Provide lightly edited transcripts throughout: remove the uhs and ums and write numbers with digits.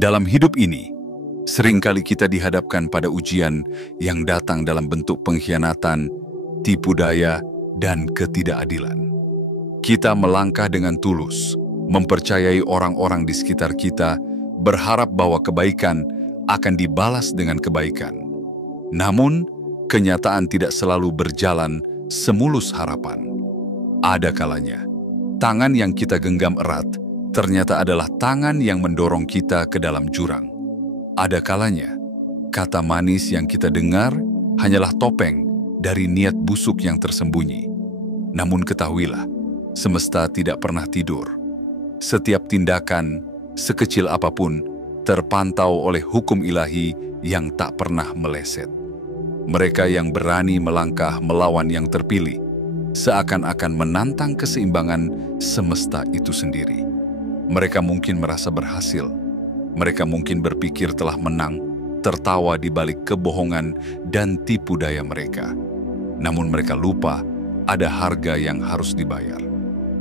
Dalam hidup ini, seringkali kita dihadapkan pada ujian yang datang dalam bentuk pengkhianatan, tipu daya, dan ketidakadilan. Kita melangkah dengan tulus, mempercayai orang-orang di sekitar kita, berharap bahwa kebaikan akan dibalas dengan kebaikan. Namun, kenyataan tidak selalu berjalan semulus harapan. Ada kalanya, tangan yang kita genggam erat ternyata adalah tangan yang mendorong kita ke dalam jurang. Ada kalanya, kata manis yang kita dengar hanyalah topeng dari niat busuk yang tersembunyi. Namun ketahuilah, semesta tidak pernah tidur. Setiap tindakan, sekecil apapun, terpantau oleh hukum ilahi yang tak pernah meleset. Mereka yang berani melangkah melawan yang terpilih, seakan-akan menantang keseimbangan semesta itu sendiri. Mereka mungkin merasa berhasil, mereka mungkin berpikir telah menang, tertawa di balik kebohongan dan tipu daya mereka. Namun mereka lupa ada harga yang harus dibayar.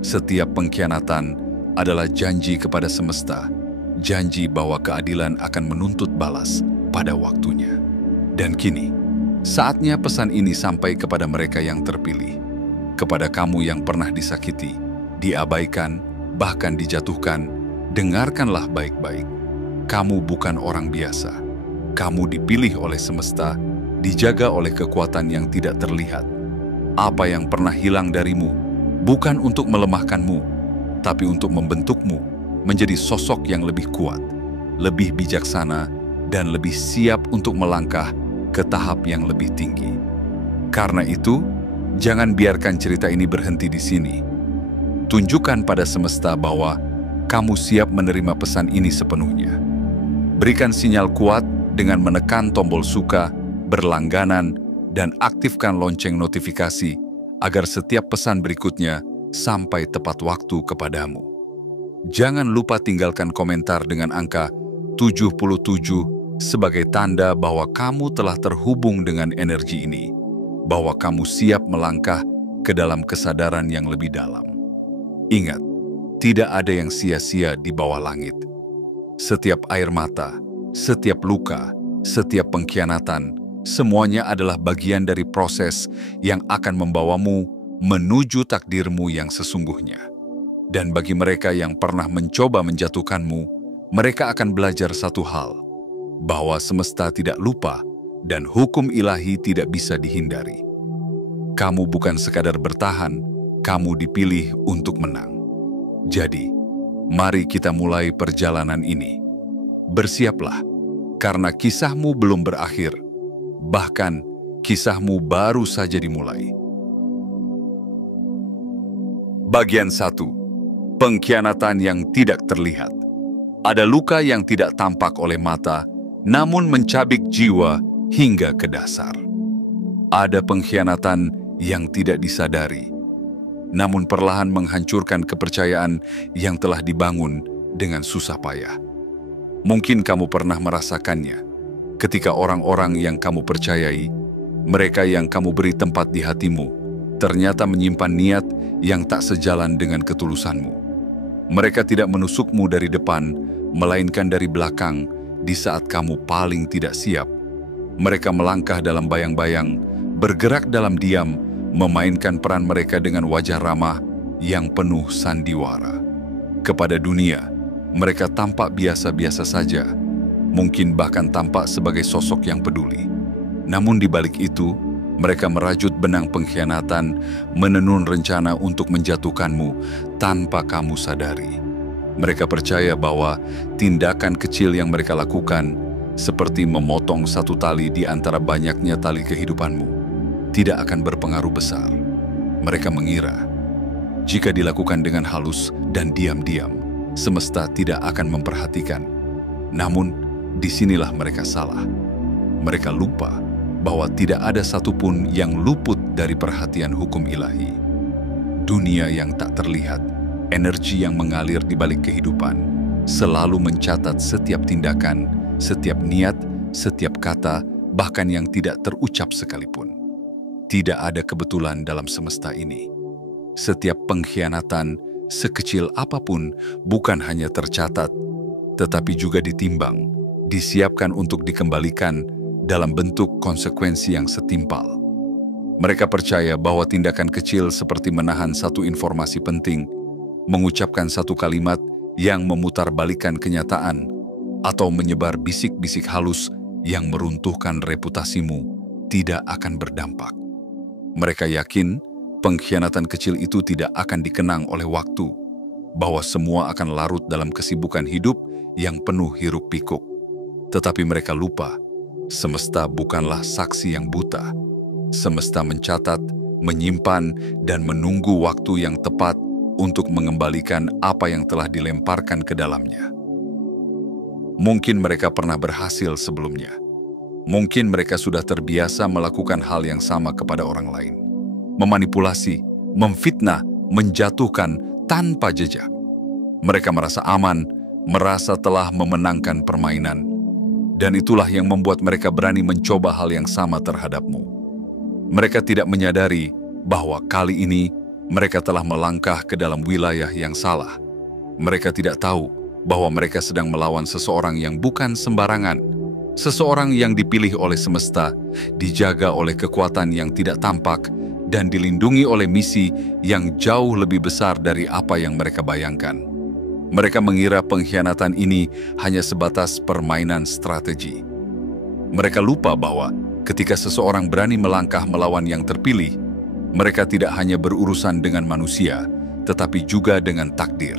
Setiap pengkhianatan adalah janji kepada semesta, janji bahwa keadilan akan menuntut balas pada waktunya. Dan kini, saatnya pesan ini sampai kepada mereka yang terpilih, kepada kamu yang pernah disakiti, diabaikan, bahkan dijatuhkan. Dengarkanlah baik-baik. Kamu bukan orang biasa. Kamu dipilih oleh semesta, dijaga oleh kekuatan yang tidak terlihat. Apa yang pernah hilang darimu bukan untuk melemahkanmu, tapi untuk membentukmu menjadi sosok yang lebih kuat, lebih bijaksana, dan lebih siap untuk melangkah ke tahap yang lebih tinggi. Karena itu, jangan biarkan cerita ini berhenti di sini. Tunjukkan pada semesta bahwa kamu siap menerima pesan ini sepenuhnya. Berikan sinyal kuat dengan menekan tombol suka, berlangganan, dan aktifkan lonceng notifikasi agar setiap pesan berikutnya sampai tepat waktu kepadamu. Jangan lupa tinggalkan komentar dengan angka 77 sebagai tanda bahwa kamu telah terhubung dengan energi ini, bahwa kamu siap melangkah ke dalam kesadaran yang lebih dalam. Ingat, tidak ada yang sia-sia di bawah langit. Setiap air mata, setiap luka, setiap pengkhianatan, semuanya adalah bagian dari proses yang akan membawamu menuju takdirmu yang sesungguhnya. Dan bagi mereka yang pernah mencoba menjatuhkanmu, mereka akan belajar satu hal, bahwa semesta tidak lupa dan hukum ilahi tidak bisa dihindari. Kamu bukan sekadar bertahan, kamu dipilih untuk menang. Jadi, mari kita mulai perjalanan ini. Bersiaplah, karena kisahmu belum berakhir. Bahkan, kisahmu baru saja dimulai. Bagian 1. Pengkhianatan yang tidak terlihat. Ada luka yang tidak tampak oleh mata, namun mencabik jiwa hingga ke dasar. Ada pengkhianatan yang tidak disadari, namun perlahan menghancurkan kepercayaan yang telah dibangun dengan susah payah. Mungkin kamu pernah merasakannya, ketika orang-orang yang kamu percayai, mereka yang kamu beri tempat di hatimu, ternyata menyimpan niat yang tak sejalan dengan ketulusanmu. Mereka tidak menusukmu dari depan, melainkan dari belakang di saat kamu paling tidak siap. Mereka melangkah dalam bayang-bayang, bergerak dalam diam, memainkan peran mereka dengan wajah ramah yang penuh sandiwara. Kepada dunia, mereka tampak biasa-biasa saja, mungkin bahkan tampak sebagai sosok yang peduli. Namun di balik itu, mereka merajut benang pengkhianatan, menenun rencana untuk menjatuhkanmu tanpa kamu sadari. Mereka percaya bahwa tindakan kecil yang mereka lakukan, seperti memotong satu tali di antara banyaknya tali kehidupanmu, tidak akan berpengaruh besar. Mereka mengira, jika dilakukan dengan halus dan diam-diam, semesta tidak akan memperhatikan. Namun, disinilah mereka salah. Mereka lupa bahwa tidak ada satupun yang luput dari perhatian hukum ilahi. Dunia yang tak terlihat, energi yang mengalir di balik kehidupan, selalu mencatat setiap tindakan, setiap niat, setiap kata, bahkan yang tidak terucap sekalipun. Tidak ada kebetulan dalam semesta ini. Setiap pengkhianatan, sekecil apapun, bukan hanya tercatat, tetapi juga ditimbang, disiapkan untuk dikembalikan dalam bentuk konsekuensi yang setimpal. Mereka percaya bahwa tindakan kecil seperti menahan satu informasi penting, mengucapkan satu kalimat yang memutarbalikkan kenyataan, atau menyebar bisik-bisik halus yang meruntuhkan reputasimu tidak akan berdampak. Mereka yakin pengkhianatan kecil itu tidak akan dikenang oleh waktu, bahwa semua akan larut dalam kesibukan hidup yang penuh hiruk-pikuk. Tetapi mereka lupa, semesta bukanlah saksi yang buta. Semesta mencatat, menyimpan, dan menunggu waktu yang tepat untuk mengembalikan apa yang telah dilemparkan ke dalamnya. Mungkin mereka pernah berhasil sebelumnya. Mungkin mereka sudah terbiasa melakukan hal yang sama kepada orang lain. Memanipulasi, memfitnah, menjatuhkan tanpa jejak. Mereka merasa aman, merasa telah memenangkan permainan. Dan itulah yang membuat mereka berani mencoba hal yang sama terhadapmu. Mereka tidak menyadari bahwa kali ini mereka telah melangkah ke dalam wilayah yang salah. Mereka tidak tahu bahwa mereka sedang melawan seseorang yang bukan sembarangan. Seseorang yang dipilih oleh semesta, dijaga oleh kekuatan yang tidak tampak, dan dilindungi oleh misi yang jauh lebih besar dari apa yang mereka bayangkan. Mereka mengira pengkhianatan ini hanya sebatas permainan strategi. Mereka lupa bahwa ketika seseorang berani melangkah melawan yang terpilih, mereka tidak hanya berurusan dengan manusia, tetapi juga dengan takdir.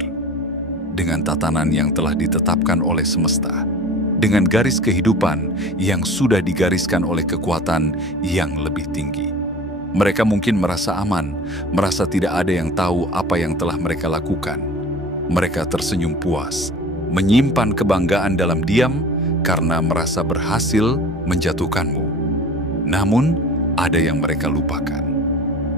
Dengan tatanan yang telah ditetapkan oleh semesta. Dengan garis kehidupan yang sudah digariskan oleh kekuatan yang lebih tinggi. Mereka mungkin merasa aman, merasa tidak ada yang tahu apa yang telah mereka lakukan. Mereka tersenyum puas, menyimpan kebanggaan dalam diam karena merasa berhasil menjatuhkanmu. Namun, ada yang mereka lupakan.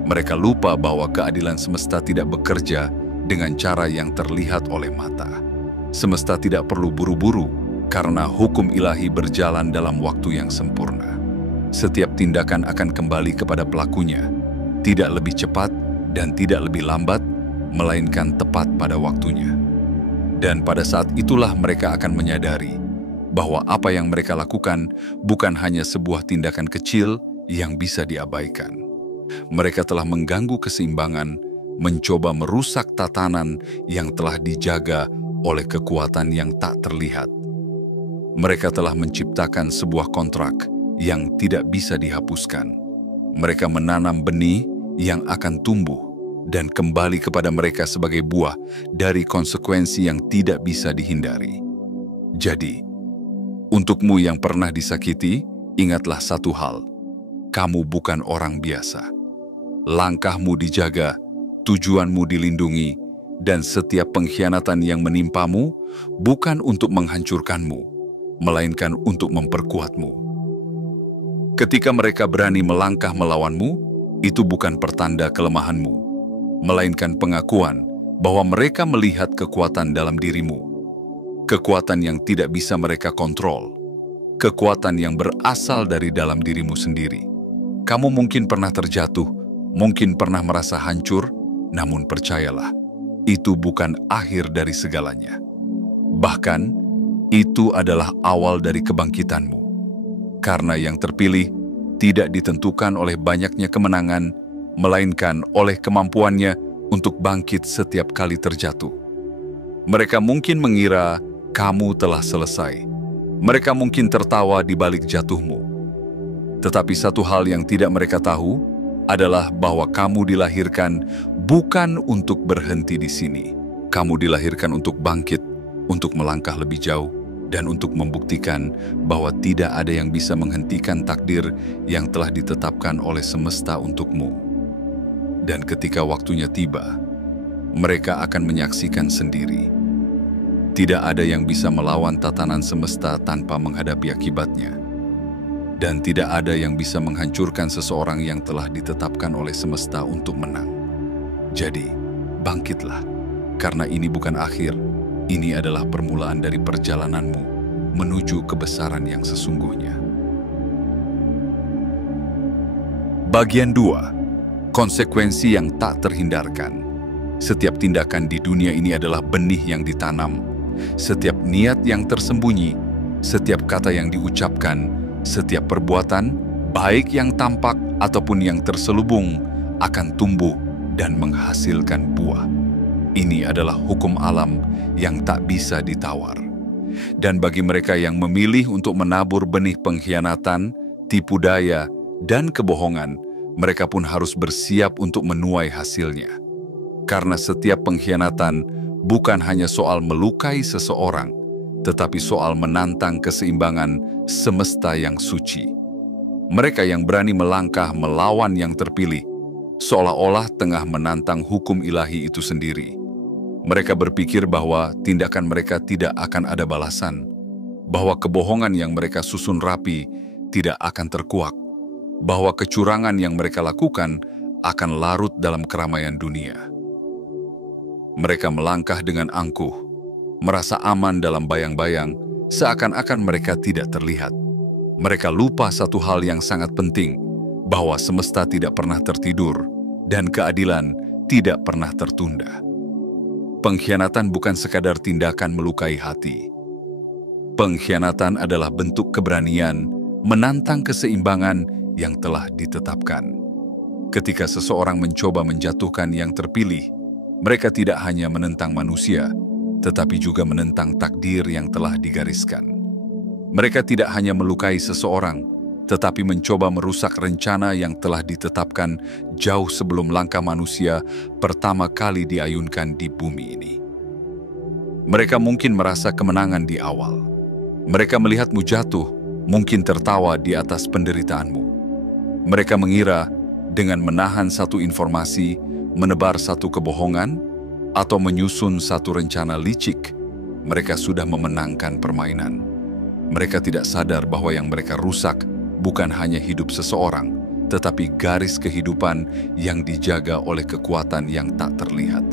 Mereka lupa bahwa keadilan semesta tidak bekerja dengan cara yang terlihat oleh mata. Semesta tidak perlu buru-buru karena hukum ilahi berjalan dalam waktu yang sempurna. Setiap tindakan akan kembali kepada pelakunya, tidak lebih cepat dan tidak lebih lambat, melainkan tepat pada waktunya. Dan pada saat itulah mereka akan menyadari bahwa apa yang mereka lakukan bukan hanya sebuah tindakan kecil yang bisa diabaikan. Mereka telah mengganggu keseimbangan, mencoba merusak tatanan yang telah dijaga oleh kekuatan yang tak terlihat. Mereka telah menciptakan sebuah kontrak yang tidak bisa dihapuskan. Mereka menanam benih yang akan tumbuh dan kembali kepada mereka sebagai buah dari konsekuensi yang tidak bisa dihindari. Jadi, untukmu yang pernah disakiti, ingatlah satu hal. Kamu bukan orang biasa. Langkahmu dijaga, tujuanmu dilindungi, dan setiap pengkhianatan yang menimpamu bukan untuk menghancurkanmu, melainkan untuk memperkuatmu. Ketika mereka berani melangkah melawanmu, itu bukan pertanda kelemahanmu, melainkan pengakuan bahwa mereka melihat kekuatan dalam dirimu. Kekuatan yang tidak bisa mereka kontrol. Kekuatan yang berasal dari dalam dirimu sendiri. Kamu mungkin pernah terjatuh, mungkin pernah merasa hancur, namun percayalah, itu bukan akhir dari segalanya. Bahkan, itu adalah awal dari kebangkitanmu. Karena yang terpilih tidak ditentukan oleh banyaknya kemenangan, melainkan oleh kemampuannya untuk bangkit setiap kali terjatuh. Mereka mungkin mengira kamu telah selesai. Mereka mungkin tertawa di balik jatuhmu. Tetapi satu hal yang tidak mereka tahu adalah bahwa kamu dilahirkan bukan untuk berhenti di sini. Kamu dilahirkan untuk bangkit, untuk melangkah lebih jauh, dan untuk membuktikan bahwa tidak ada yang bisa menghentikan takdir yang telah ditetapkan oleh semesta untukmu. Dan ketika waktunya tiba, mereka akan menyaksikan sendiri. Tidak ada yang bisa melawan tatanan semesta tanpa menghadapi akibatnya. Dan tidak ada yang bisa menghancurkan seseorang yang telah ditetapkan oleh semesta untuk menang. Jadi, bangkitlah, karena ini bukan akhir. Ini adalah permulaan dari perjalananmu menuju kebesaran yang sesungguhnya. Bagian 2. Konsekuensi yang tak terhindarkan. Setiap tindakan di dunia ini adalah benih yang ditanam, Setiap niat yang tersembunyi, setiap kata yang diucapkan, setiap perbuatan, baik yang tampak ataupun yang terselubung, akan tumbuh dan menghasilkan buah. Ini adalah hukum alam yang tak bisa ditawar. Dan bagi mereka yang memilih untuk menabur benih pengkhianatan, tipu daya, dan kebohongan, mereka pun harus bersiap untuk menuai hasilnya. Karena setiap pengkhianatan bukan hanya soal melukai seseorang, tetapi soal menantang keseimbangan semesta yang suci. Mereka yang berani melangkah melawan yang terpilih, seolah-olah tengah menantang hukum ilahi itu sendiri. Mereka berpikir bahwa tindakan mereka tidak akan ada balasan, bahwa kebohongan yang mereka susun rapi tidak akan terkuak, bahwa kecurangan yang mereka lakukan akan larut dalam keramaian dunia. Mereka melangkah dengan angkuh, merasa aman dalam bayang-bayang, seakan-akan mereka tidak terlihat. Mereka lupa satu hal yang sangat penting, bahwa semesta tidak pernah tertidur dan keadilan tidak pernah tertunda. Pengkhianatan bukan sekadar tindakan melukai hati. Pengkhianatan adalah bentuk keberanian menantang keseimbangan yang telah ditetapkan. Ketika seseorang mencoba menjatuhkan yang terpilih, mereka tidak hanya menentang manusia, tetapi juga menentang takdir yang telah digariskan. Mereka tidak hanya melukai seseorang, tetapi mencoba merusak rencana yang telah ditetapkan jauh sebelum langkah manusia pertama kali diayunkan di bumi ini. Mereka mungkin merasa kemenangan di awal. Mereka melihatmu jatuh, mungkin tertawa di atas penderitaanmu. Mereka mengira dengan menahan satu informasi, menebar satu kebohongan, atau menyusun satu rencana licik, mereka sudah memenangkan permainan. Mereka tidak sadar bahwa yang mereka rusak bukan hanya hidup seseorang, tetapi garis kehidupan yang dijaga oleh kekuatan yang tak terlihat.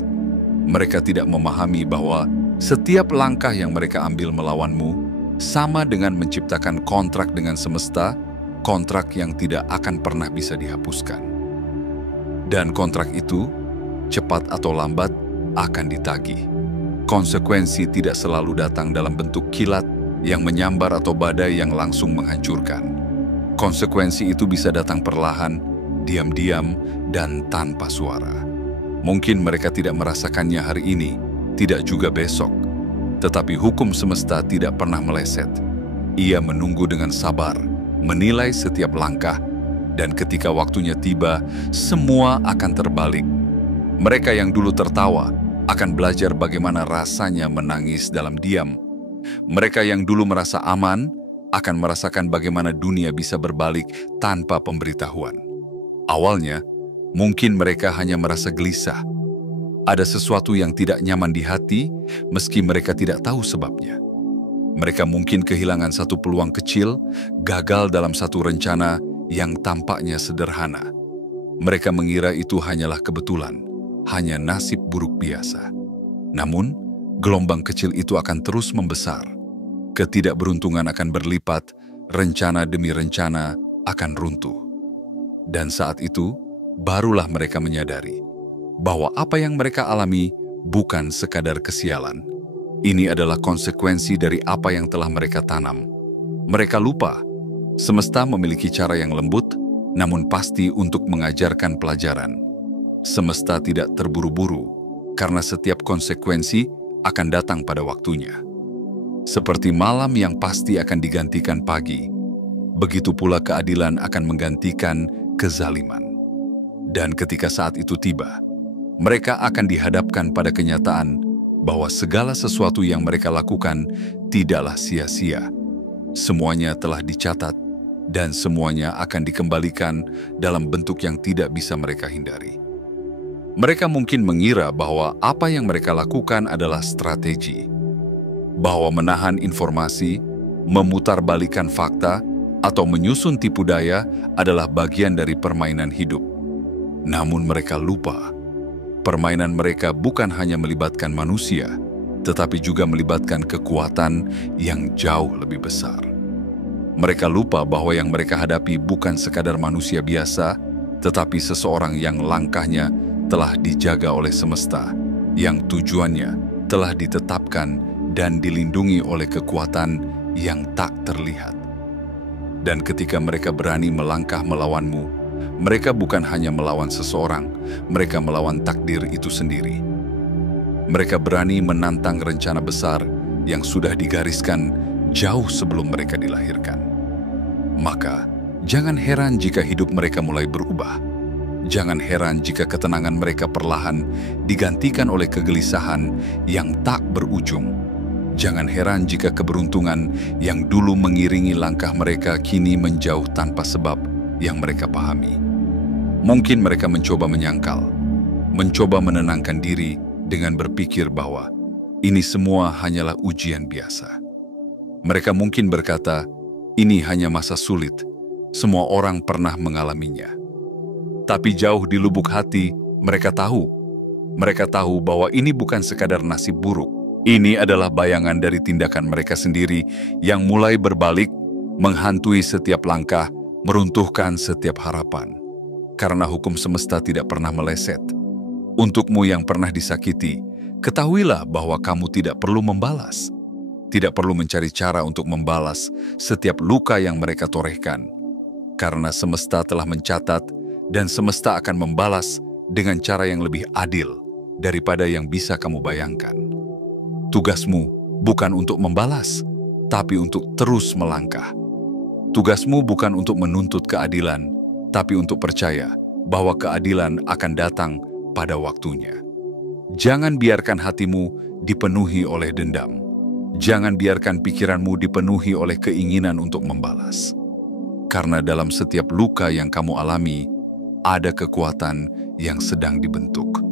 Mereka tidak memahami bahwa setiap langkah yang mereka ambil melawanmu sama dengan menciptakan kontrak dengan semesta, kontrak yang tidak akan pernah bisa dihapuskan. Dan kontrak itu, cepat atau lambat, akan ditagih. Konsekuensi tidak selalu datang dalam bentuk kilat yang menyambar atau badai yang langsung menghancurkan. Konsekuensi itu bisa datang perlahan, diam-diam, dan tanpa suara. Mungkin mereka tidak merasakannya hari ini, tidak juga besok. Tetapi hukum semesta tidak pernah meleset. Ia menunggu dengan sabar, menilai setiap langkah, dan ketika waktunya tiba, semua akan terbalik. Mereka yang dulu tertawa akan belajar bagaimana rasanya menangis dalam diam. Mereka yang dulu merasa aman akan merasakan bagaimana dunia bisa berbalik tanpa pemberitahuan. Awalnya, mungkin mereka hanya merasa gelisah. Ada sesuatu yang tidak nyaman di hati, meski mereka tidak tahu sebabnya. Mereka mungkin kehilangan satu peluang kecil, gagal dalam satu rencana yang tampaknya sederhana. Mereka mengira itu hanyalah kebetulan, hanya nasib buruk biasa. Namun, gelombang kecil itu akan terus membesar. Ketidakberuntungan akan berlipat, rencana demi rencana akan runtuh. Dan saat itu, barulah mereka menyadari bahwa apa yang mereka alami bukan sekadar kesialan. Ini adalah konsekuensi dari apa yang telah mereka tanam. Mereka lupa, semesta memiliki cara yang lembut, namun pasti untuk mengajarkan pelajaran. Semesta tidak terburu-buru, karena setiap konsekuensi akan datang pada waktunya. Seperti malam yang pasti akan digantikan pagi, begitu pula keadilan akan menggantikan kezaliman. Dan ketika saat itu tiba, mereka akan dihadapkan pada kenyataan bahwa segala sesuatu yang mereka lakukan tidaklah sia-sia. Semuanya telah dicatat, dan semuanya akan dikembalikan dalam bentuk yang tidak bisa mereka hindari. Mereka mungkin mengira bahwa apa yang mereka lakukan adalah strategi, bahwa menahan informasi, memutarbalikkan fakta, atau menyusun tipu daya adalah bagian dari permainan hidup. Namun mereka lupa, permainan mereka bukan hanya melibatkan manusia, tetapi juga melibatkan kekuatan yang jauh lebih besar. Mereka lupa bahwa yang mereka hadapi bukan sekadar manusia biasa, tetapi seseorang yang langkahnya telah dijaga oleh semesta, yang tujuannya telah ditetapkan dan dilindungi oleh kekuatan yang tak terlihat. Dan ketika mereka berani melangkah melawanmu, mereka bukan hanya melawan seseorang, mereka melawan takdir itu sendiri. Mereka berani menantang rencana besar yang sudah digariskan jauh sebelum mereka dilahirkan. Maka, jangan heran jika hidup mereka mulai berubah. Jangan heran jika ketenangan mereka perlahan digantikan oleh kegelisahan yang tak berujung. Jangan heran jika keberuntungan yang dulu mengiringi langkah mereka kini menjauh tanpa sebab yang mereka pahami. Mungkin mereka mencoba menyangkal, mencoba menenangkan diri dengan berpikir bahwa ini semua hanyalah ujian biasa. Mereka mungkin berkata, ini hanya masa sulit, semua orang pernah mengalaminya. Tapi jauh di lubuk hati, mereka tahu bahwa ini bukan sekadar nasib buruk. Ini adalah bayangan dari tindakan mereka sendiri yang mulai berbalik, menghantui setiap langkah, meruntuhkan setiap harapan. Karena hukum semesta tidak pernah meleset. Untukmu yang pernah disakiti, ketahuilah bahwa kamu tidak perlu membalas. Tidak perlu mencari cara untuk membalas setiap luka yang mereka torehkan. Karena semesta telah mencatat dan semesta akan membalas dengan cara yang lebih adil daripada yang bisa kamu bayangkan. Tugasmu bukan untuk membalas, tapi untuk terus melangkah. Tugasmu bukan untuk menuntut keadilan, tapi untuk percaya bahwa keadilan akan datang pada waktunya. Jangan biarkan hatimu dipenuhi oleh dendam. Jangan biarkan pikiranmu dipenuhi oleh keinginan untuk membalas. Karena dalam setiap luka yang kamu alami, ada kekuatan yang sedang dibentuk.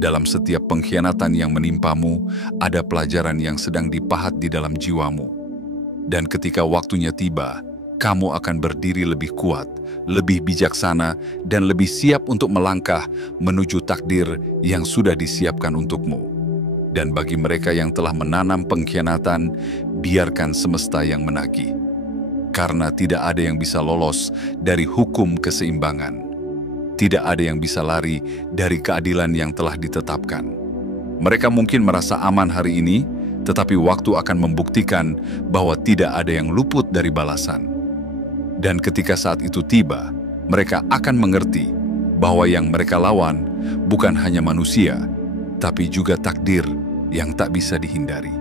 Dalam setiap pengkhianatan yang menimpamu, ada pelajaran yang sedang dipahat di dalam jiwamu. Dan ketika waktunya tiba, kamu akan berdiri lebih kuat, lebih bijaksana, dan lebih siap untuk melangkah menuju takdir yang sudah disiapkan untukmu. Dan bagi mereka yang telah menanam pengkhianatan, biarkan semesta yang menagih. Karena tidak ada yang bisa lolos dari hukum keseimbangan. Tidak ada yang bisa lari dari keadilan yang telah ditetapkan. Mereka mungkin merasa aman hari ini, tetapi waktu akan membuktikan bahwa tidak ada yang luput dari balasan. Dan ketika saat itu tiba, mereka akan mengerti bahwa yang mereka lawan bukan hanya manusia, tapi juga takdir yang tak bisa dihindari.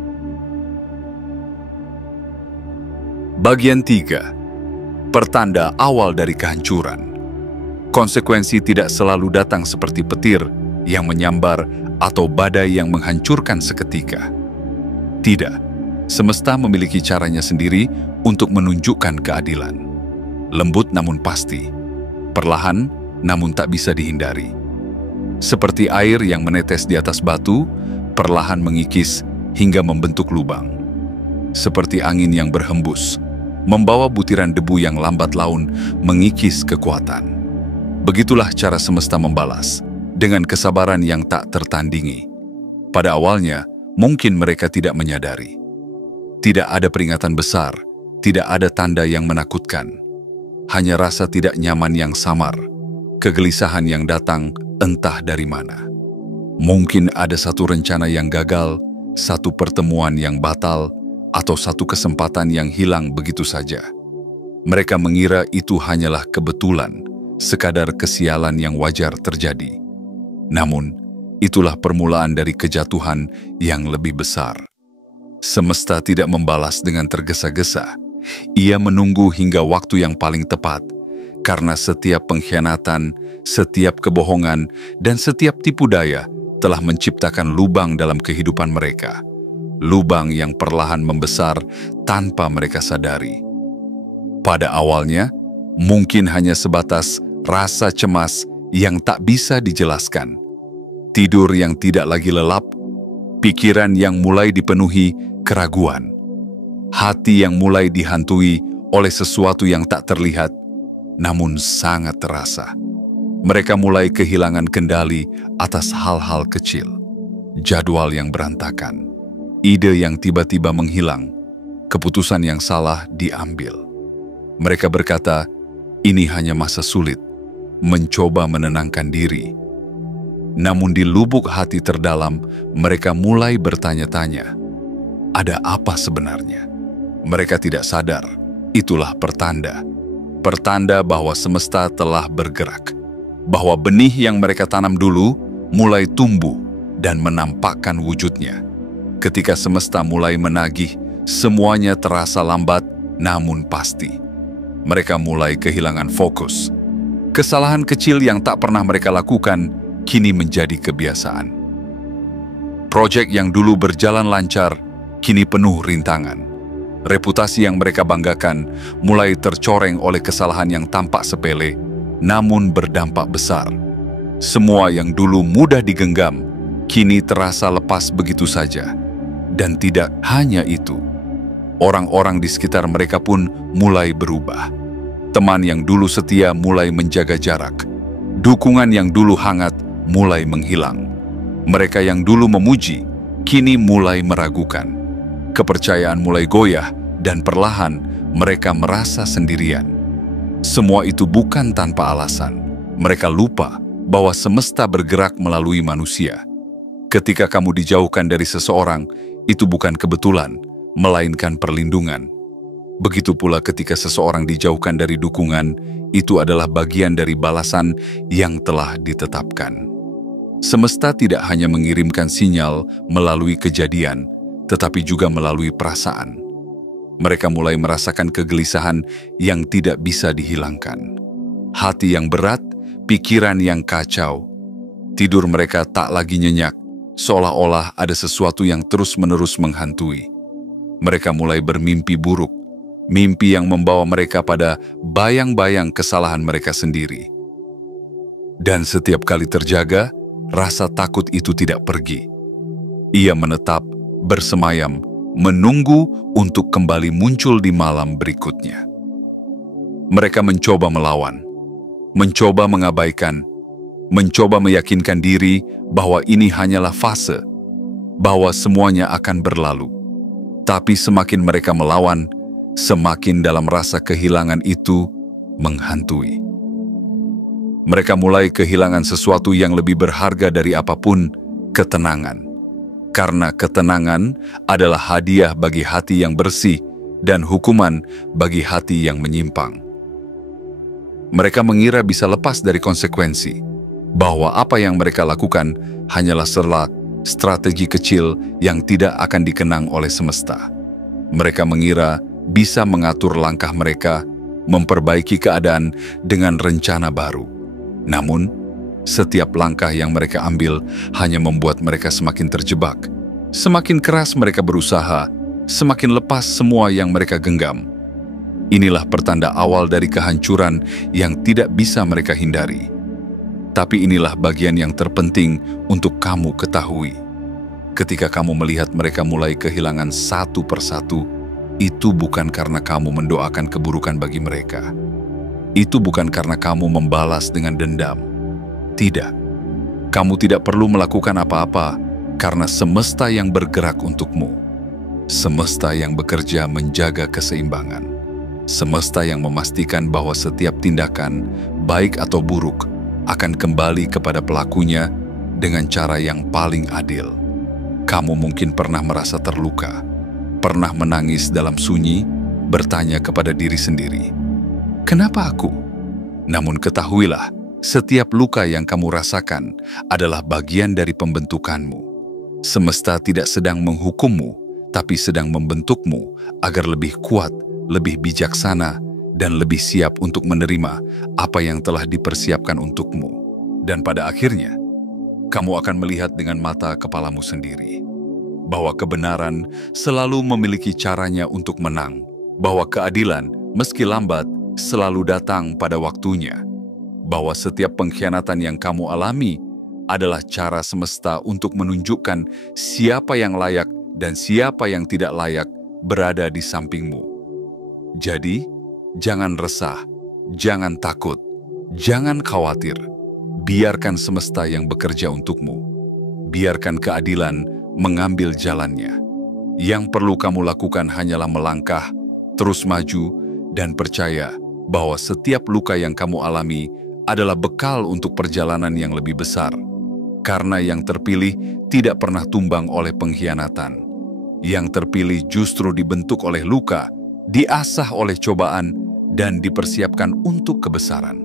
Bagian 3. Pertanda awal dari kehancuran. Konsekuensi tidak selalu datang seperti petir yang menyambar atau badai yang menghancurkan seketika. Tidak, semesta memiliki caranya sendiri untuk menunjukkan keadilan. Lembut namun pasti, perlahan namun tak bisa dihindari. Seperti air yang menetes di atas batu, perlahan mengikis hingga membentuk lubang. Seperti angin yang berhembus, membawa butiran debu yang lambat laun mengikis kekuatan. Begitulah cara semesta membalas, dengan kesabaran yang tak tertandingi. Pada awalnya, mungkin mereka tidak menyadari. Tidak ada peringatan besar, tidak ada tanda yang menakutkan. Hanya rasa tidak nyaman yang samar, kegelisahan yang datang entah dari mana. Mungkin ada satu rencana yang gagal, satu pertemuan yang batal, atau satu kesempatan yang hilang begitu saja. Mereka mengira itu hanyalah kebetulan, sekadar kesialan yang wajar terjadi. Namun, itulah permulaan dari kejatuhan yang lebih besar. Semesta tidak membalas dengan tergesa-gesa. Ia menunggu hingga waktu yang paling tepat, karena setiap pengkhianatan, setiap kebohongan, dan setiap tipu daya telah menciptakan lubang dalam kehidupan mereka. Lubang yang perlahan membesar tanpa mereka sadari. Pada awalnya, mungkin hanya sebatas rasa cemas yang tak bisa dijelaskan, tidur yang tidak lagi lelap, pikiran yang mulai dipenuhi keraguan, hati yang mulai dihantui oleh sesuatu yang tak terlihat, namun sangat terasa. Mereka mulai kehilangan kendali atas hal-hal kecil, jadwal yang berantakan, ide yang tiba-tiba menghilang, keputusan yang salah diambil. Mereka berkata, ini hanya masa sulit, mencoba menenangkan diri. Namun di lubuk hati terdalam, mereka mulai bertanya-tanya, Ada apa sebenarnya? Mereka tidak sadar. Itulah pertanda. Pertanda bahwa semesta telah bergerak. Bahwa benih yang mereka tanam dulu mulai tumbuh dan menampakkan wujudnya. Ketika semesta mulai menagih, semuanya terasa lambat namun pasti. Mereka mulai kehilangan fokus. Kesalahan kecil yang tak pernah mereka lakukan kini menjadi kebiasaan. Proyek yang dulu berjalan lancar kini penuh rintangan. Reputasi yang mereka banggakan mulai tercoreng oleh kesalahan yang tampak sepele, namun berdampak besar. Semua yang dulu mudah digenggam, kini terasa lepas begitu saja. Dan tidak hanya itu, orang-orang di sekitar mereka pun mulai berubah. Teman yang dulu setia mulai menjaga jarak. Dukungan yang dulu hangat mulai menghilang. Mereka yang dulu memuji, kini mulai meragukan. Kepercayaan mulai goyah dan perlahan mereka merasa sendirian. Semua itu bukan tanpa alasan. Mereka lupa bahwa semesta bergerak melalui manusia. Ketika kamu dijauhkan dari seseorang, itu bukan kebetulan, melainkan perlindungan. Begitu pula ketika seseorang dijauhkan dari dukungan, itu adalah bagian dari balasan yang telah ditetapkan. Semesta tidak hanya mengirimkan sinyal melalui kejadian, tetapi juga melalui perasaan. Mereka mulai merasakan kegelisahan yang tidak bisa dihilangkan. Hati yang berat, pikiran yang kacau. Tidur mereka tak lagi nyenyak, seolah-olah ada sesuatu yang terus-menerus menghantui. Mereka mulai bermimpi buruk, mimpi yang membawa mereka pada bayang-bayang kesalahan mereka sendiri. Dan setiap kali terjaga, rasa takut itu tidak pergi. Ia menetap, bersemayam, menunggu untuk kembali muncul di malam berikutnya. Mereka mencoba melawan, mencoba mengabaikan, mencoba meyakinkan diri bahwa ini hanyalah fase, bahwa semuanya akan berlalu. Tapi semakin mereka melawan, semakin dalam rasa kehilangan itu menghantui. Mereka mulai kehilangan sesuatu yang lebih berharga dari apapun, ketenangan. Karena ketenangan adalah hadiah bagi hati yang bersih dan hukuman bagi hati yang menyimpang. Mereka mengira bisa lepas dari konsekuensi, bahwa apa yang mereka lakukan hanyalah strategi kecil yang tidak akan dikenang oleh semesta. Mereka mengira bisa mengatur langkah mereka, memperbaiki keadaan dengan rencana baru. Namun, setiap langkah yang mereka ambil hanya membuat mereka semakin terjebak. Semakin keras mereka berusaha, semakin lepas semua yang mereka genggam. Inilah pertanda awal dari kehancuran yang tidak bisa mereka hindari. Tapi inilah bagian yang terpenting untuk kamu ketahui. Ketika kamu melihat mereka mulai kehilangan satu persatu, itu bukan karena kamu mendoakan keburukan bagi mereka. Itu bukan karena kamu membalas dengan dendam. Tidak. Kamu tidak perlu melakukan apa-apa karena semesta yang bergerak untukmu. Semesta yang bekerja menjaga keseimbangan. Semesta yang memastikan bahwa setiap tindakan, baik atau buruk, akan kembali kepada pelakunya dengan cara yang paling adil. Kamu mungkin pernah merasa terluka, pernah menangis dalam sunyi, bertanya kepada diri sendiri, "Kenapa aku?" Namun ketahuilah, setiap luka yang kamu rasakan adalah bagian dari pembentukanmu. Semesta tidak sedang menghukummu, tapi sedang membentukmu agar lebih kuat, lebih bijaksana, dan lebih siap untuk menerima apa yang telah dipersiapkan untukmu. Dan pada akhirnya, kamu akan melihat dengan mata kepalamu sendiri bahwa kebenaran selalu memiliki caranya untuk menang, bahwa keadilan, meski lambat, selalu datang pada waktunya, bahwa setiap pengkhianatan yang kamu alami adalah cara semesta untuk menunjukkan siapa yang layak dan siapa yang tidak layak berada di sampingmu. Jadi, jangan resah, jangan takut, jangan khawatir. Biarkan semesta yang bekerja untukmu. Biarkan keadilan mengambil jalannya. Yang perlu kamu lakukan hanyalah melangkah, terus maju, dan percaya bahwa setiap luka yang kamu alami adalah bekal untuk perjalanan yang lebih besar. Karena yang terpilih tidak pernah tumbang oleh pengkhianatan. Yang terpilih justru dibentuk oleh luka, diasah oleh cobaan, dan dipersiapkan untuk kebesaran.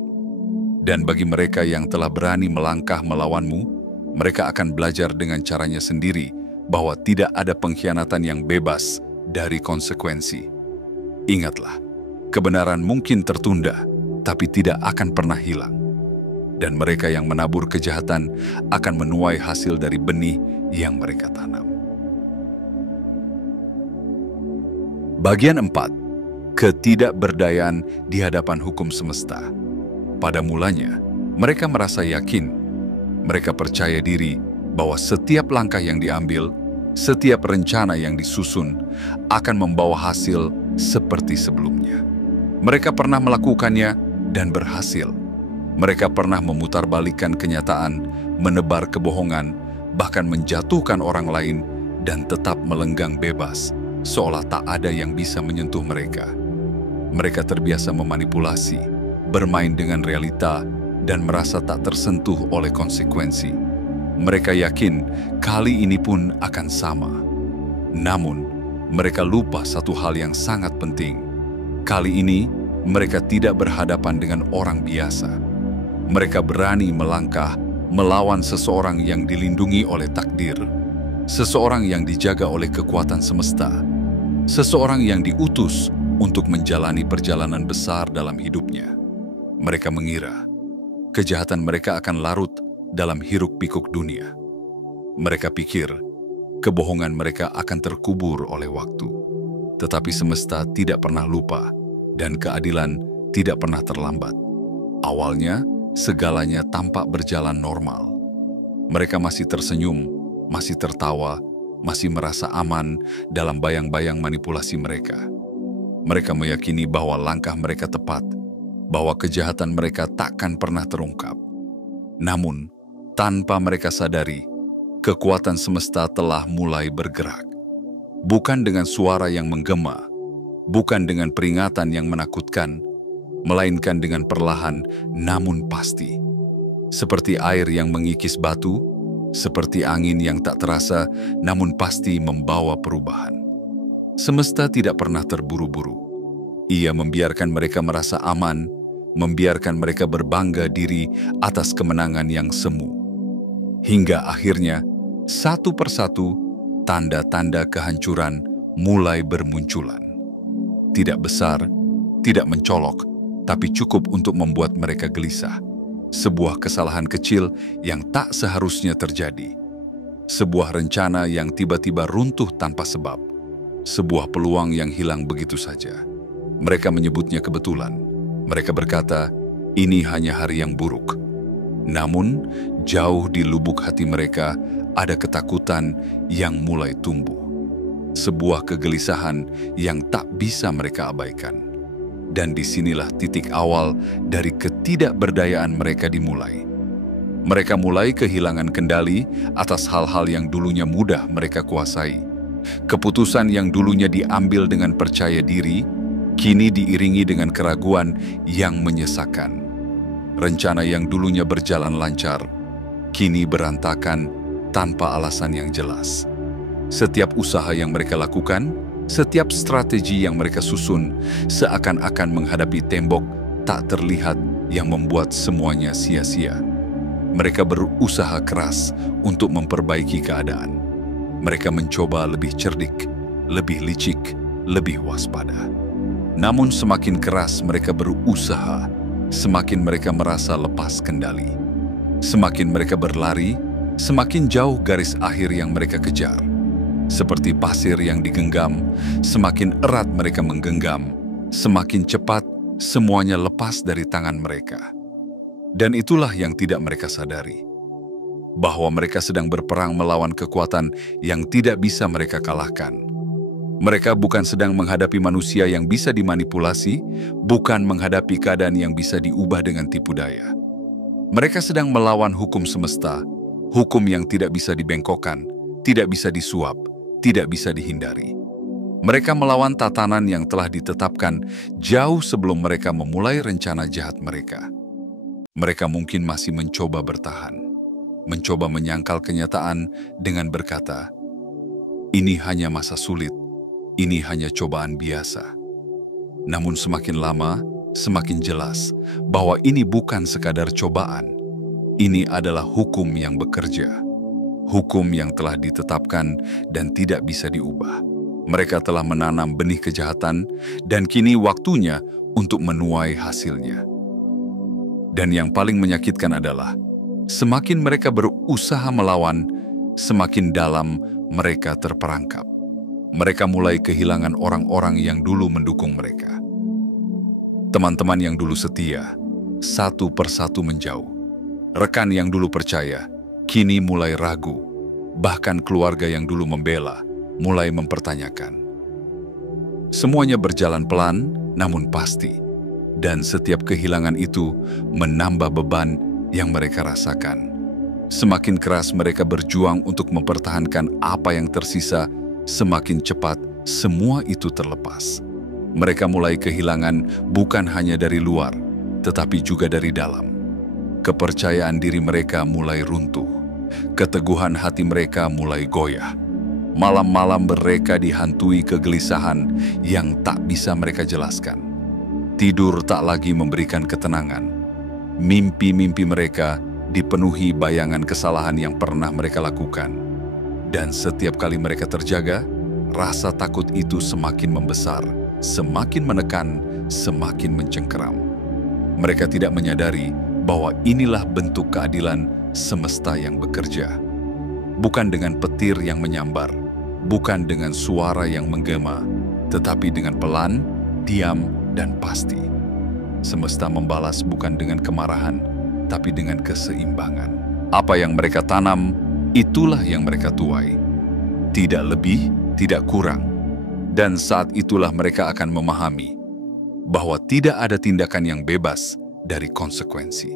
Dan bagi mereka yang telah berani melangkah melawanmu, mereka akan belajar dengan caranya sendiri bahwa tidak ada pengkhianatan yang bebas dari konsekuensi. Ingatlah, kebenaran mungkin tertunda, tapi tidak akan pernah hilang. Dan mereka yang menabur kejahatan akan menuai hasil dari benih yang mereka tanam. Bagian 4. Ketidakberdayaan di hadapan hukum semesta. Pada mulanya, mereka merasa yakin. Mereka percaya diri bahwa setiap langkah yang diambil, setiap rencana yang disusun akan membawa hasil seperti sebelumnya. Mereka pernah melakukannya dan berhasil. Mereka pernah memutarbalikkan kenyataan, menebar kebohongan, bahkan menjatuhkan orang lain dan tetap melenggang bebas, seolah tak ada yang bisa menyentuh mereka. Mereka terbiasa memanipulasi, bermain dengan realita, dan merasa tak tersentuh oleh konsekuensi. Mereka yakin kali ini pun akan sama. Namun, mereka lupa satu hal yang sangat penting. Kali ini, mereka tidak berhadapan dengan orang biasa. Mereka berani melangkah melawan seseorang yang dilindungi oleh takdir, seseorang yang dijaga oleh kekuatan semesta, seseorang yang diutus untuk menjalani perjalanan besar dalam hidupnya. Mereka mengira kejahatan mereka akan larut dalam hiruk-pikuk dunia. Mereka pikir kebohongan mereka akan terkubur oleh waktu. Tetapi semesta tidak pernah lupa dan keadilan tidak pernah terlambat. Awalnya, segalanya tampak berjalan normal. Mereka masih tersenyum, masih tertawa, masih merasa aman dalam bayang-bayang manipulasi mereka. Mereka meyakini bahwa langkah mereka tepat, bahwa kejahatan mereka takkan pernah terungkap. Namun, tanpa mereka sadari, kekuatan semesta telah mulai bergerak. Bukan dengan suara yang menggema, bukan dengan peringatan yang menakutkan, melainkan dengan perlahan namun pasti. Seperti air yang mengikis batu, seperti angin yang tak terasa namun pasti membawa perubahan. Semesta tidak pernah terburu-buru. Ia membiarkan mereka merasa aman, membiarkan mereka berbangga diri atas kemenangan yang semu. Hingga akhirnya, satu persatu, tanda-tanda kehancuran mulai bermunculan. Tidak besar, tidak mencolok, tapi cukup untuk membuat mereka gelisah. Sebuah kesalahan kecil yang tak seharusnya terjadi. Sebuah rencana yang tiba-tiba runtuh tanpa sebab. Sebuah peluang yang hilang begitu saja. Mereka menyebutnya kebetulan. Mereka berkata, ini hanya hari yang buruk. Namun, jauh di lubuk hati mereka ada ketakutan yang mulai tumbuh. Sebuah kegelisahan yang tak bisa mereka abaikan. Dan disinilah titik awal dari ketidakberdayaan mereka dimulai. Mereka mulai kehilangan kendali atas hal-hal yang dulunya mudah mereka kuasai. Keputusan yang dulunya diambil dengan percaya diri, kini diiringi dengan keraguan yang menyesakan. Rencana yang dulunya berjalan lancar, kini berantakan tanpa alasan yang jelas. Setiap usaha yang mereka lakukan, setiap strategi yang mereka susun seakan-akan menghadapi tembok tak terlihat yang membuat semuanya sia-sia. Mereka berusaha keras untuk memperbaiki keadaan. Mereka mencoba lebih cerdik, lebih licik, lebih waspada. Namun semakin keras mereka berusaha, semakin mereka merasa lepas kendali. Semakin mereka berlari, semakin jauh garis akhir yang mereka kejar. Seperti pasir yang digenggam, semakin erat mereka menggenggam, semakin cepat semuanya lepas dari tangan mereka. Dan itulah yang tidak mereka sadari, bahwa mereka sedang berperang melawan kekuatan yang tidak bisa mereka kalahkan. Mereka bukan sedang menghadapi manusia yang bisa dimanipulasi, bukan menghadapi keadaan yang bisa diubah dengan tipu daya. Mereka sedang melawan hukum semesta, hukum yang tidak bisa dibengkokkan, tidak bisa disuap, tidak bisa dihindari. Mereka melawan tatanan yang telah ditetapkan jauh sebelum mereka memulai rencana jahat mereka. Mereka mungkin masih mencoba bertahan, mencoba menyangkal kenyataan dengan berkata, Ini hanya masa sulit, ini hanya cobaan biasa. Namun semakin lama, semakin jelas bahwa ini bukan sekadar cobaan. Ini adalah hukum yang bekerja. Hukum yang telah ditetapkan dan tidak bisa diubah. Mereka telah menanam benih kejahatan dan kini waktunya untuk menuai hasilnya. Dan yang paling menyakitkan adalah, semakin mereka berusaha melawan, semakin dalam mereka terperangkap. Mereka mulai kehilangan orang-orang yang dulu mendukung mereka. Teman-teman yang dulu setia, satu persatu menjauh. Rekan yang dulu percaya, kini mulai ragu. Bahkan keluarga yang dulu membela, mulai mempertanyakan. Semuanya berjalan pelan, namun pasti. Dan setiap kehilangan itu menambah beban yang mereka rasakan. Semakin keras mereka berjuang untuk mempertahankan apa yang tersisa, semakin cepat semua itu terlepas. Mereka mulai kehilangan bukan hanya dari luar, tetapi juga dari dalam. Kepercayaan diri mereka mulai runtuh. Keteguhan hati mereka mulai goyah. Malam-malam mereka dihantui kegelisahan yang tak bisa mereka jelaskan. Tidur tak lagi memberikan ketenangan. Mimpi-mimpi mereka dipenuhi bayangan kesalahan yang pernah mereka lakukan. Dan setiap kali mereka terjaga, rasa takut itu semakin membesar, semakin menekan, semakin mencengkeram. Mereka tidak menyadari bahwa inilah bentuk keadilan semesta yang bekerja. Bukan dengan petir yang menyambar, bukan dengan suara yang menggema, tetapi dengan pelan, diam, dan pasti. Semesta membalas bukan dengan kemarahan, tapi dengan keseimbangan. Apa yang mereka tanam, itulah yang mereka tuai. Tidak lebih, tidak kurang. Dan saat itulah mereka akan memahami bahwa tidak ada tindakan yang bebas dari konsekuensi.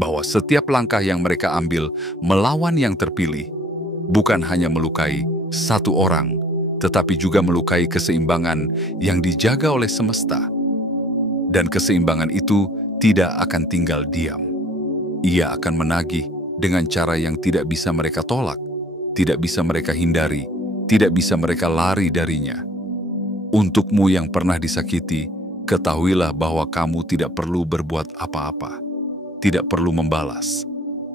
Bahwa setiap langkah yang mereka ambil melawan yang terpilih bukan hanya melukai satu orang, tetapi juga melukai keseimbangan yang dijaga oleh semesta. Dan keseimbangan itu tidak akan tinggal diam. Ia akan menagih dengan cara yang tidak bisa mereka tolak, tidak bisa mereka hindari, tidak bisa mereka lari darinya. Untukmu yang pernah disakiti, ketahuilah bahwa kamu tidak perlu berbuat apa-apa, tidak perlu membalas,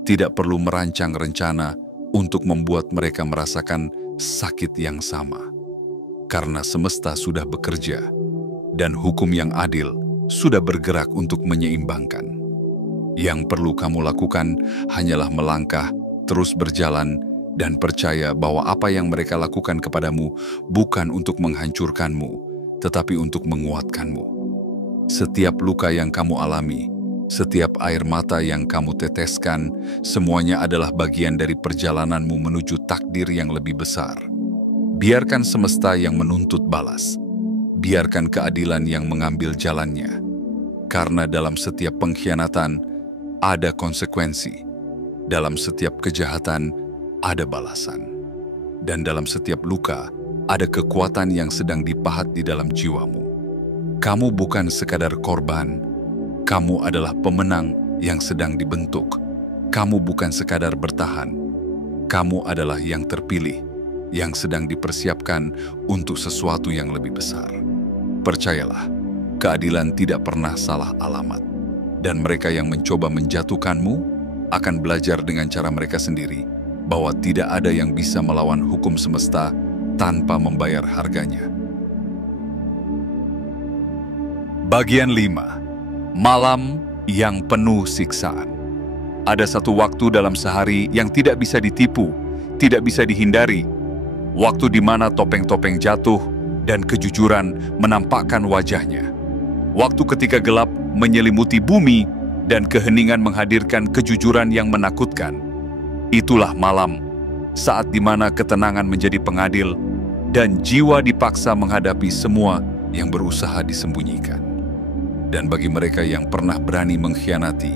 tidak perlu merancang rencana untuk membuat mereka merasakan sakit yang sama. Karena semesta sudah bekerja, dan hukum yang adil sudah bergerak untuk menyeimbangkan. Yang perlu kamu lakukan hanyalah melangkah, terus berjalan, dan percaya bahwa apa yang mereka lakukan kepadamu bukan untuk menghancurkanmu, tetapi untuk menguatkanmu. Setiap luka yang kamu alami, setiap air mata yang kamu teteskan, semuanya adalah bagian dari perjalananmu menuju takdir yang lebih besar. Biarkan semesta yang menuntut balas. Biarkan keadilan yang mengambil jalannya. Karena dalam setiap pengkhianatan ada konsekuensi. Dalam setiap kejahatan ada balasan. Dan dalam setiap luka ada kekuatan yang sedang dipahat di dalam jiwamu. Kamu bukan sekadar korban. Kamu adalah pemenang yang sedang dibentuk. Kamu bukan sekadar bertahan. Kamu adalah yang terpilih, yang sedang dipersiapkan untuk sesuatu yang lebih besar. Percayalah, keadilan tidak pernah salah alamat. Dan mereka yang mencoba menjatuhkanmu akan belajar dengan cara mereka sendiri bahwa tidak ada yang bisa melawan hukum semesta tanpa membayar harganya. Bagian 5. Malam yang penuh siksaan. Ada satu waktu dalam sehari yang tidak bisa ditipu, tidak bisa dihindari. Waktu di mana topeng-topeng jatuh dan kejujuran menampakkan wajahnya. Waktu ketika gelap menyelimuti bumi dan keheningan menghadirkan kejujuran yang menakutkan. Itulah malam, saat di mana ketenangan menjadi pengadil dan jiwa dipaksa menghadapi semua yang berusaha disembunyikan. Dan bagi mereka yang pernah berani mengkhianati,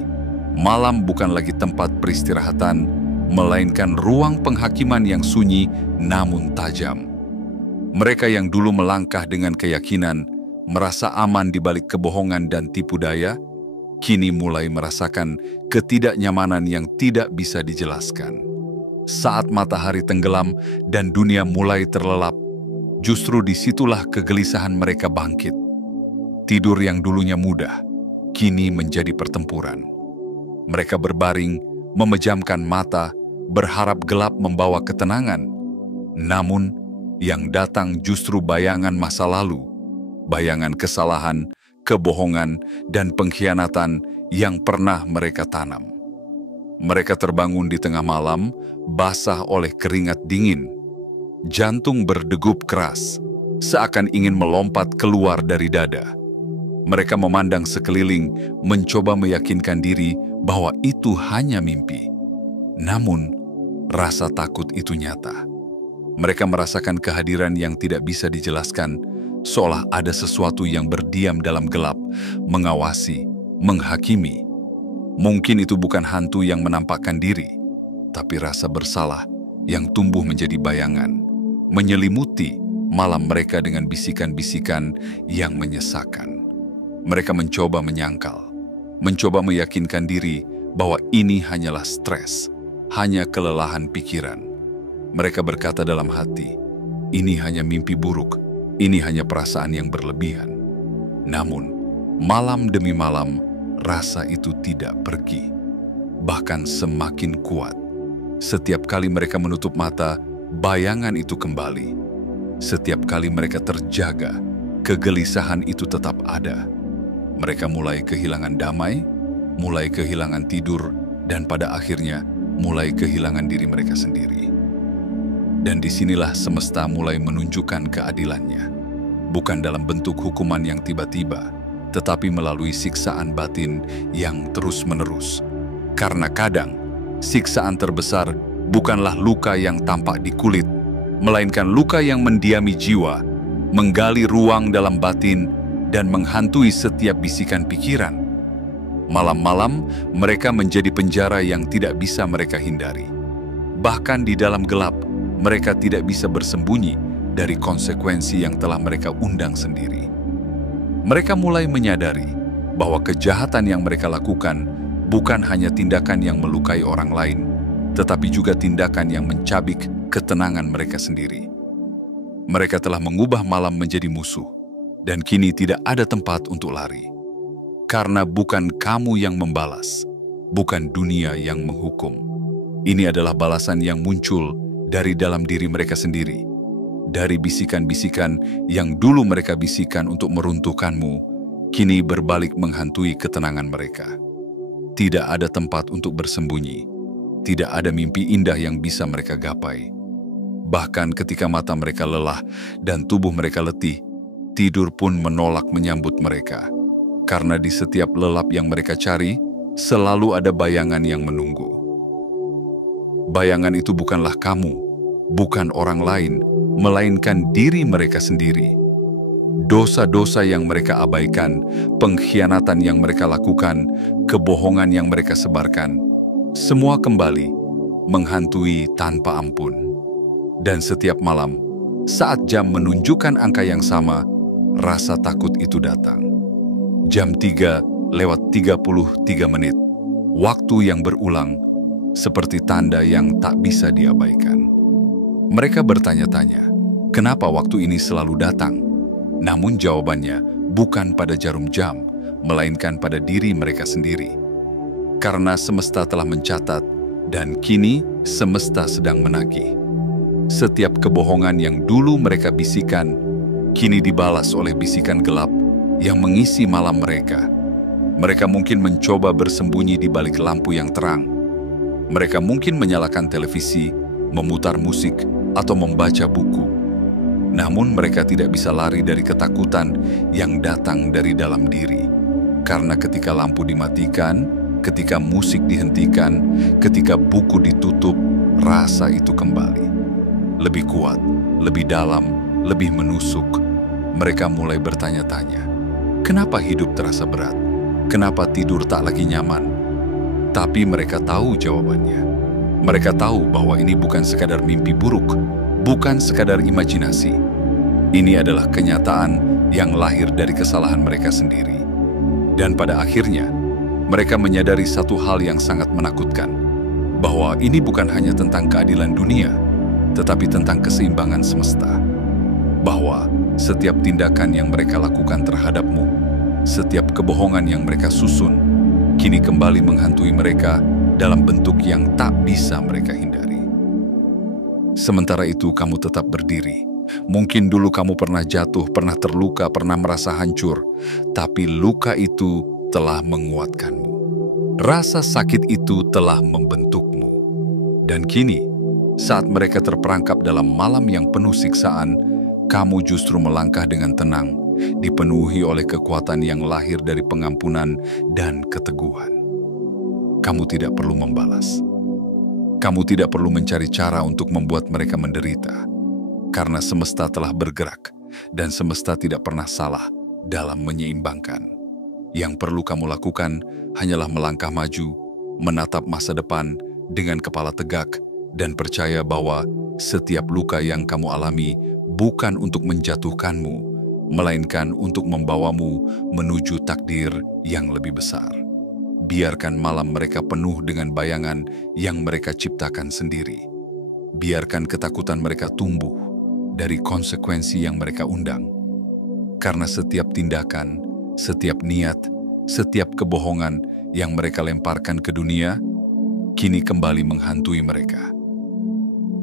malam bukan lagi tempat peristirahatan, melainkan ruang penghakiman yang sunyi namun tajam. Mereka yang dulu melangkah dengan keyakinan, merasa aman di balik kebohongan dan tipu daya, kini mulai merasakan ketidaknyamanan yang tidak bisa dijelaskan. Saat matahari tenggelam dan dunia mulai terlelap, justru disitulah kegelisahan mereka bangkit. Tidur yang dulunya mudah, kini menjadi pertempuran. Mereka berbaring, memejamkan mata, berharap gelap membawa ketenangan. Namun, yang datang justru bayangan masa lalu, bayangan kesalahan, kebohongan, dan pengkhianatan yang pernah mereka tanam. Mereka terbangun di tengah malam, basah oleh keringat dingin. Jantung berdegup keras, seakan ingin melompat keluar dari dada. Mereka memandang sekeliling, mencoba meyakinkan diri bahwa itu hanya mimpi. Namun, rasa takut itu nyata. Mereka merasakan kehadiran yang tidak bisa dijelaskan, seolah ada sesuatu yang berdiam dalam gelap, mengawasi, menghakimi. Mungkin itu bukan hantu yang menampakkan diri, tapi rasa bersalah yang tumbuh menjadi bayangan, menyelimuti malam mereka dengan bisikan-bisikan yang menyesakan. Mereka mencoba menyangkal, mencoba meyakinkan diri bahwa ini hanyalah stres, hanya kelelahan pikiran. Mereka berkata dalam hati, ini hanya mimpi buruk, ini hanya perasaan yang berlebihan. Namun, malam demi malam, rasa itu tidak pergi, bahkan semakin kuat. Setiap kali mereka menutup mata, bayangan itu kembali. Setiap kali mereka terjaga, kegelisahan itu tetap ada. Mereka mulai kehilangan damai, mulai kehilangan tidur, dan pada akhirnya mulai kehilangan diri mereka sendiri. Dan disinilah semesta mulai menunjukkan keadilannya, bukan dalam bentuk hukuman yang tiba-tiba, tetapi melalui siksaan batin yang terus-menerus. Karena kadang, siksaan terbesar bukanlah luka yang tampak di kulit, melainkan luka yang mendiami jiwa, menggali ruang dalam batin, dan menghantui setiap bisikan pikiran. Malam-malam, mereka menjadi penjara yang tidak bisa mereka hindari. Bahkan di dalam gelap, mereka tidak bisa bersembunyi dari konsekuensi yang telah mereka undang sendiri. Mereka mulai menyadari bahwa kejahatan yang mereka lakukan bukan hanya tindakan yang melukai orang lain, tetapi juga tindakan yang mencabik ketenangan mereka sendiri. Mereka telah mengubah malam menjadi musuh, dan kini tidak ada tempat untuk lari. Karena bukan kamu yang membalas, bukan dunia yang menghukum. Ini adalah balasan yang muncul dari dalam diri mereka sendiri. Dari bisikan-bisikan yang dulu mereka bisikan untuk meruntuhkanmu, kini berbalik menghantui ketenangan mereka. Tidak ada tempat untuk bersembunyi. Tidak ada mimpi indah yang bisa mereka gapai. Bahkan ketika mata mereka lelah dan tubuh mereka letih, tidur pun menolak menyambut mereka. Karena di setiap lelap yang mereka cari, selalu ada bayangan yang menunggu. Bayangan itu bukanlah kamu, bukan orang lain, melainkan diri mereka sendiri. Dosa-dosa yang mereka abaikan, pengkhianatan yang mereka lakukan, kebohongan yang mereka sebarkan, semua kembali menghantui tanpa ampun. Dan setiap malam, saat jam menunjukkan angka yang sama, rasa takut itu datang. Jam 3:33, waktu yang berulang, seperti tanda yang tak bisa diabaikan. Mereka bertanya-tanya, kenapa waktu ini selalu datang? Namun jawabannya bukan pada jarum jam, melainkan pada diri mereka sendiri. Karena semesta telah mencatat, dan kini semesta sedang menagih. Setiap kebohongan yang dulu mereka bisikan, kini dibalas oleh bisikan gelap yang mengisi malam mereka. Mereka mungkin mencoba bersembunyi di balik lampu yang terang. Mereka mungkin menyalakan televisi, memutar musik, atau membaca buku. Namun mereka tidak bisa lari dari ketakutan yang datang dari dalam diri. Karena ketika lampu dimatikan, ketika musik dihentikan, ketika buku ditutup, rasa itu kembali. Lebih kuat, lebih dalam, lebih menusuk. Mereka mulai bertanya-tanya, kenapa hidup terasa berat? Kenapa tidur tak lagi nyaman? Tapi mereka tahu jawabannya. Mereka tahu bahwa ini bukan sekadar mimpi buruk, bukan sekadar imajinasi. Ini adalah kenyataan yang lahir dari kesalahan mereka sendiri. Dan pada akhirnya, mereka menyadari satu hal yang sangat menakutkan, bahwa ini bukan hanya tentang keadilan dunia, tetapi tentang keseimbangan semesta. Bahwa setiap tindakan yang mereka lakukan terhadapmu, setiap kebohongan yang mereka susun, kini kembali menghantui mereka dalam bentuk yang tak bisa mereka hindari. Sementara itu kamu tetap berdiri. Mungkin dulu kamu pernah jatuh, pernah terluka, pernah merasa hancur, tapi luka itu telah menguatkanmu. Rasa sakit itu telah membentukmu. Dan kini, saat mereka terperangkap dalam malam yang penuh siksaan, kamu justru melangkah dengan tenang, dipenuhi oleh kekuatan yang lahir dari pengampunan dan keteguhan. Kamu tidak perlu membalas. Kamu tidak perlu mencari cara untuk membuat mereka menderita, karena semesta telah bergerak dan semesta tidak pernah salah dalam menyeimbangkan. Yang perlu kamu lakukan hanyalah melangkah maju, menatap masa depan dengan kepala tegak, dan percaya bahwa setiap luka yang kamu alami bukan untuk menjatuhkanmu, melainkan untuk membawamu menuju takdir yang lebih besar. Biarkan malam mereka penuh dengan bayangan yang mereka ciptakan sendiri. Biarkan ketakutan mereka tumbuh dari konsekuensi yang mereka undang. Karena setiap tindakan, setiap niat, setiap kebohongan yang mereka lemparkan ke dunia, kini kembali menghantui mereka.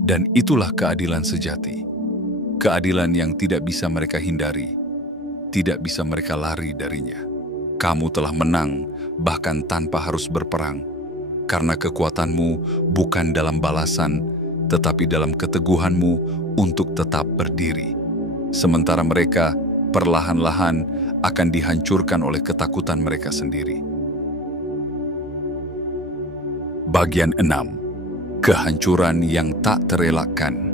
Dan itulah keadilan sejati. Keadilan yang tidak bisa mereka hindari, tidak bisa mereka lari darinya. Kamu telah menang, bahkan tanpa harus berperang, karena kekuatanmu bukan dalam balasan, tetapi dalam keteguhanmu untuk tetap berdiri. Sementara mereka perlahan-lahan akan dihancurkan oleh ketakutan mereka sendiri. Bagian 6. Kehancuran yang tak terelakkan.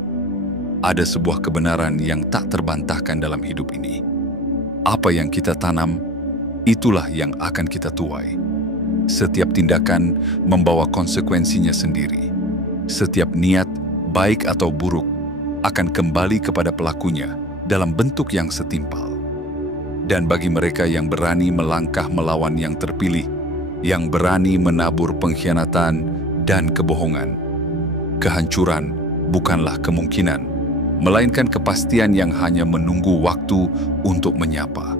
Ada sebuah kebenaran yang tak terbantahkan dalam hidup ini. Apa yang kita tanam, itulah yang akan kita tuai. Setiap tindakan membawa konsekuensinya sendiri. Setiap niat, baik atau buruk, akan kembali kepada pelakunya dalam bentuk yang setimpal. Dan bagi mereka yang berani melangkah melawan yang terpilih, yang berani menabur pengkhianatan dan kebohongan, kehancuran bukanlah kemungkinan, melainkan kepastian yang hanya menunggu waktu untuk menyapa.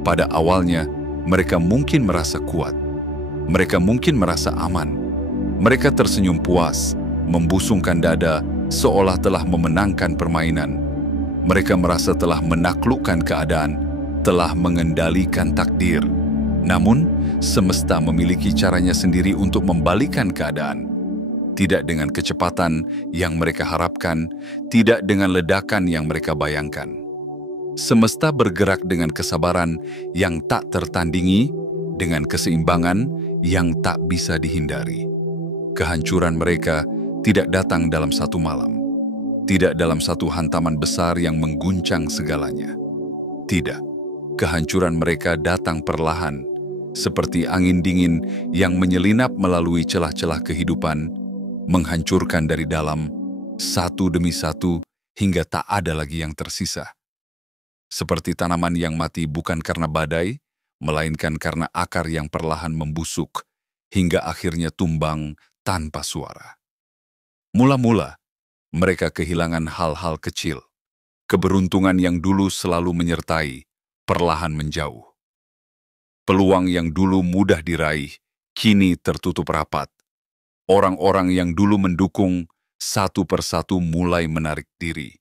Pada awalnya, mereka mungkin merasa kuat. Mereka mungkin merasa aman. Mereka tersenyum puas, membusungkan dada, seolah telah memenangkan permainan. Mereka merasa telah menaklukkan keadaan, telah mengendalikan takdir. Namun, semesta memiliki caranya sendiri untuk membalikan keadaan. Tidak dengan kecepatan yang mereka harapkan, tidak dengan ledakan yang mereka bayangkan. Semesta bergerak dengan kesabaran yang tak tertandingi, dengan keseimbangan yang tak bisa dihindari. Kehancuran mereka tidak datang dalam satu malam, tidak dalam satu hantaman besar yang mengguncang segalanya. Tidak, kehancuran mereka datang perlahan, seperti angin dingin yang menyelinap melalui celah-celah kehidupan, menghancurkan dari dalam, satu demi satu, hingga tak ada lagi yang tersisa. Seperti tanaman yang mati bukan karena badai, melainkan karena akar yang perlahan membusuk, hingga akhirnya tumbang tanpa suara. Mula-mula, mereka kehilangan hal-hal kecil. Keberuntungan yang dulu selalu menyertai, perlahan menjauh. Peluang yang dulu mudah diraih, kini tertutup rapat. Orang-orang yang dulu mendukung, satu persatu mulai menarik diri.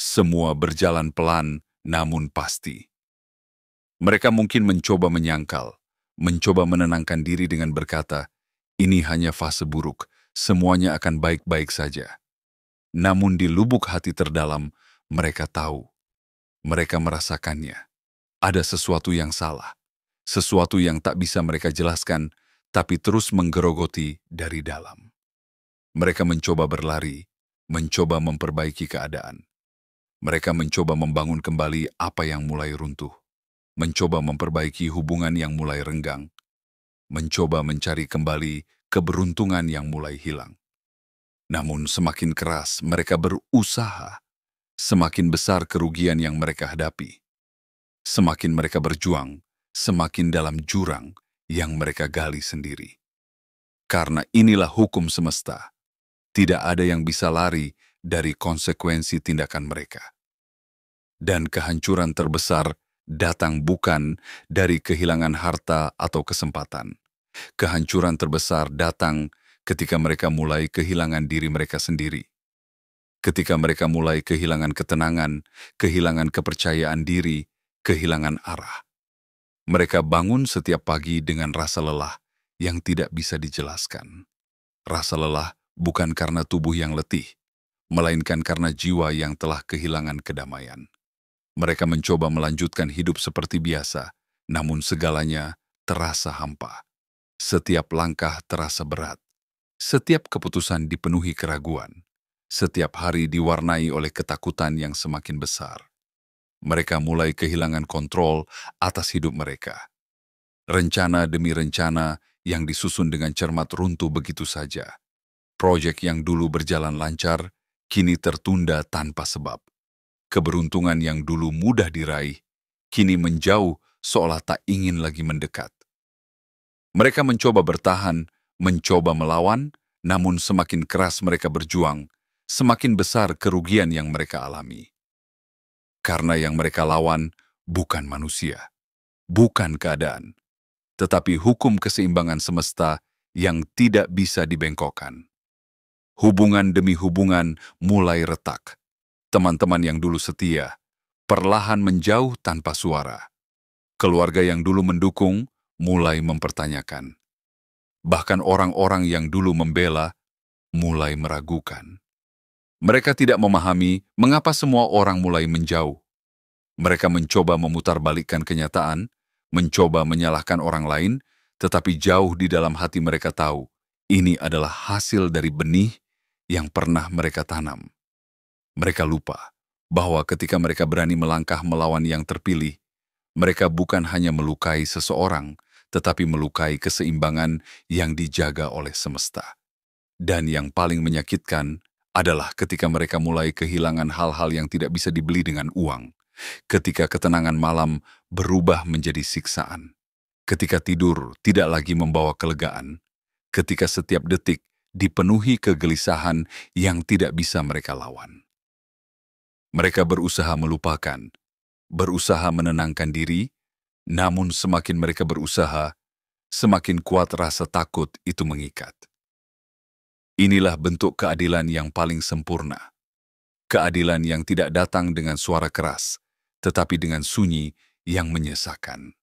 Semua berjalan pelan, namun pasti. Mereka mungkin mencoba menyangkal, mencoba menenangkan diri dengan berkata, ini hanya fase buruk, semuanya akan baik-baik saja. Namun di lubuk hati terdalam, mereka tahu, mereka merasakannya. Ada sesuatu yang salah, sesuatu yang tak bisa mereka jelaskan, tapi terus menggerogoti dari dalam. Mereka mencoba berlari, mencoba memperbaiki keadaan. Mereka mencoba membangun kembali apa yang mulai runtuh, mencoba memperbaiki hubungan yang mulai renggang, mencoba mencari kembali keberuntungan yang mulai hilang. Namun semakin keras mereka berusaha, semakin besar kerugian yang mereka hadapi. Semakin mereka berjuang, semakin dalam jurang yang mereka gali sendiri. Karena inilah hukum semesta. Tidak ada yang bisa lari dari konsekuensi tindakan mereka. Dan kehancuran terbesar datang bukan dari kehilangan harta atau kesempatan. Kehancuran terbesar datang ketika mereka mulai kehilangan diri mereka sendiri. Ketika mereka mulai kehilangan ketenangan, kehilangan kepercayaan diri, kehilangan arah. Mereka bangun setiap pagi dengan rasa lelah yang tidak bisa dijelaskan. Rasa lelah bukan karena tubuh yang letih, melainkan karena jiwa yang telah kehilangan kedamaian. Mereka mencoba melanjutkan hidup seperti biasa, namun segalanya terasa hampa. Setiap langkah terasa berat. Setiap keputusan dipenuhi keraguan. Setiap hari diwarnai oleh ketakutan yang semakin besar. Mereka mulai kehilangan kontrol atas hidup mereka. Rencana demi rencana yang disusun dengan cermat runtuh begitu saja. Proyek yang dulu berjalan lancar, kini tertunda tanpa sebab. Keberuntungan yang dulu mudah diraih, kini menjauh seolah tak ingin lagi mendekat. Mereka mencoba bertahan, mencoba melawan, namun semakin keras mereka berjuang, semakin besar kerugian yang mereka alami. Karena yang mereka lawan bukan manusia, bukan keadaan, tetapi hukum keseimbangan semesta yang tidak bisa dibengkokkan. Hubungan demi hubungan mulai retak. Teman-teman yang dulu setia, perlahan menjauh tanpa suara. Keluarga yang dulu mendukung, mulai mempertanyakan. Bahkan orang-orang yang dulu membela, mulai meragukan. Mereka tidak memahami mengapa semua orang mulai menjauh. Mereka mencoba memutarbalikkan kenyataan, mencoba menyalahkan orang lain, tetapi jauh di dalam hati mereka tahu, ini adalah hasil dari benih yang pernah mereka tanam. Mereka lupa bahwa ketika mereka berani melangkah melawan yang terpilih, mereka bukan hanya melukai seseorang, tetapi melukai keseimbangan yang dijaga oleh semesta. Dan yang paling menyakitkan adalah ketika mereka mulai kehilangan hal-hal yang tidak bisa dibeli dengan uang. Ketika ketenangan malam berubah menjadi siksaan. Ketika tidur tidak lagi membawa kelegaan. Ketika setiap detik dipenuhi kegelisahan yang tidak bisa mereka lawan. Mereka berusaha melupakan, berusaha menenangkan diri, namun semakin mereka berusaha, semakin kuat rasa takut itu mengikat. Inilah bentuk keadilan yang paling sempurna. Keadilan yang tidak datang dengan suara keras, tetapi dengan sunyi yang menyesakan.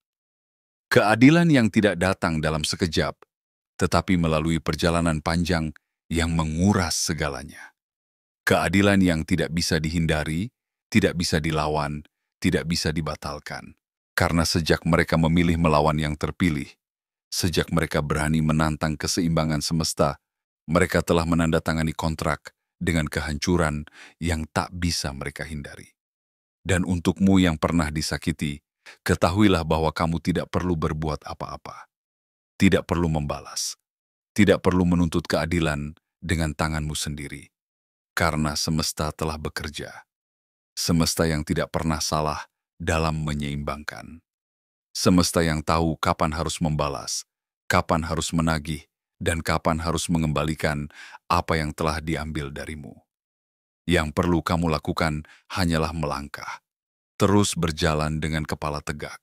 Keadilan yang tidak datang dalam sekejap, tetapi melalui perjalanan panjang yang menguras segalanya. Keadilan yang tidak bisa dihindari, tidak bisa dilawan, tidak bisa dibatalkan. Karena sejak mereka memilih melawan yang terpilih, sejak mereka berani menantang keseimbangan semesta, mereka telah menandatangani kontrak dengan kehancuran yang tak bisa mereka hindari. Dan untukmu yang pernah disakiti, ketahuilah bahwa kamu tidak perlu berbuat apa-apa. Tidak perlu membalas. Tidak perlu menuntut keadilan dengan tanganmu sendiri. Karena semesta telah bekerja. Semesta yang tidak pernah salah dalam menyeimbangkan. Semesta yang tahu kapan harus membalas, kapan harus menagih, dan kapan harus mengembalikan apa yang telah diambil darimu. Yang perlu kamu lakukan hanyalah melangkah. Terus berjalan dengan kepala tegak.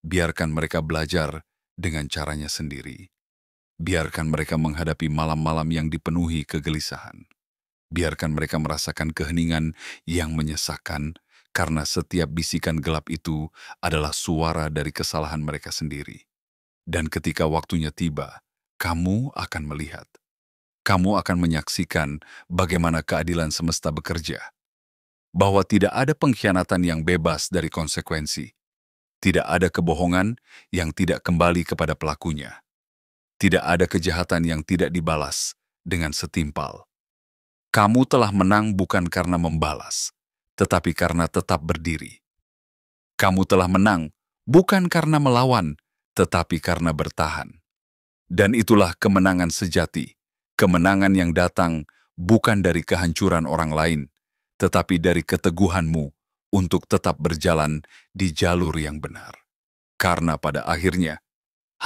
Biarkan mereka belajar dengan caranya sendiri. Biarkan mereka menghadapi malam-malam yang dipenuhi kegelisahan. Biarkan mereka merasakan keheningan yang menyesakkan, karena setiap bisikan gelap itu adalah suara dari kesalahan mereka sendiri. Dan ketika waktunya tiba, kamu akan melihat. Kamu akan menyaksikan bagaimana keadilan semesta bekerja. Bahwa tidak ada pengkhianatan yang bebas dari konsekuensi. Tidak ada kebohongan yang tidak kembali kepada pelakunya. Tidak ada kejahatan yang tidak dibalas dengan setimpal. Kamu telah menang bukan karena membalas, tetapi karena tetap berdiri. Kamu telah menang bukan karena melawan, tetapi karena bertahan. Dan itulah kemenangan sejati, kemenangan yang datang bukan dari kehancuran orang lain, tetapi dari keteguhanmu untuk tetap berjalan di jalur yang benar. Karena pada akhirnya,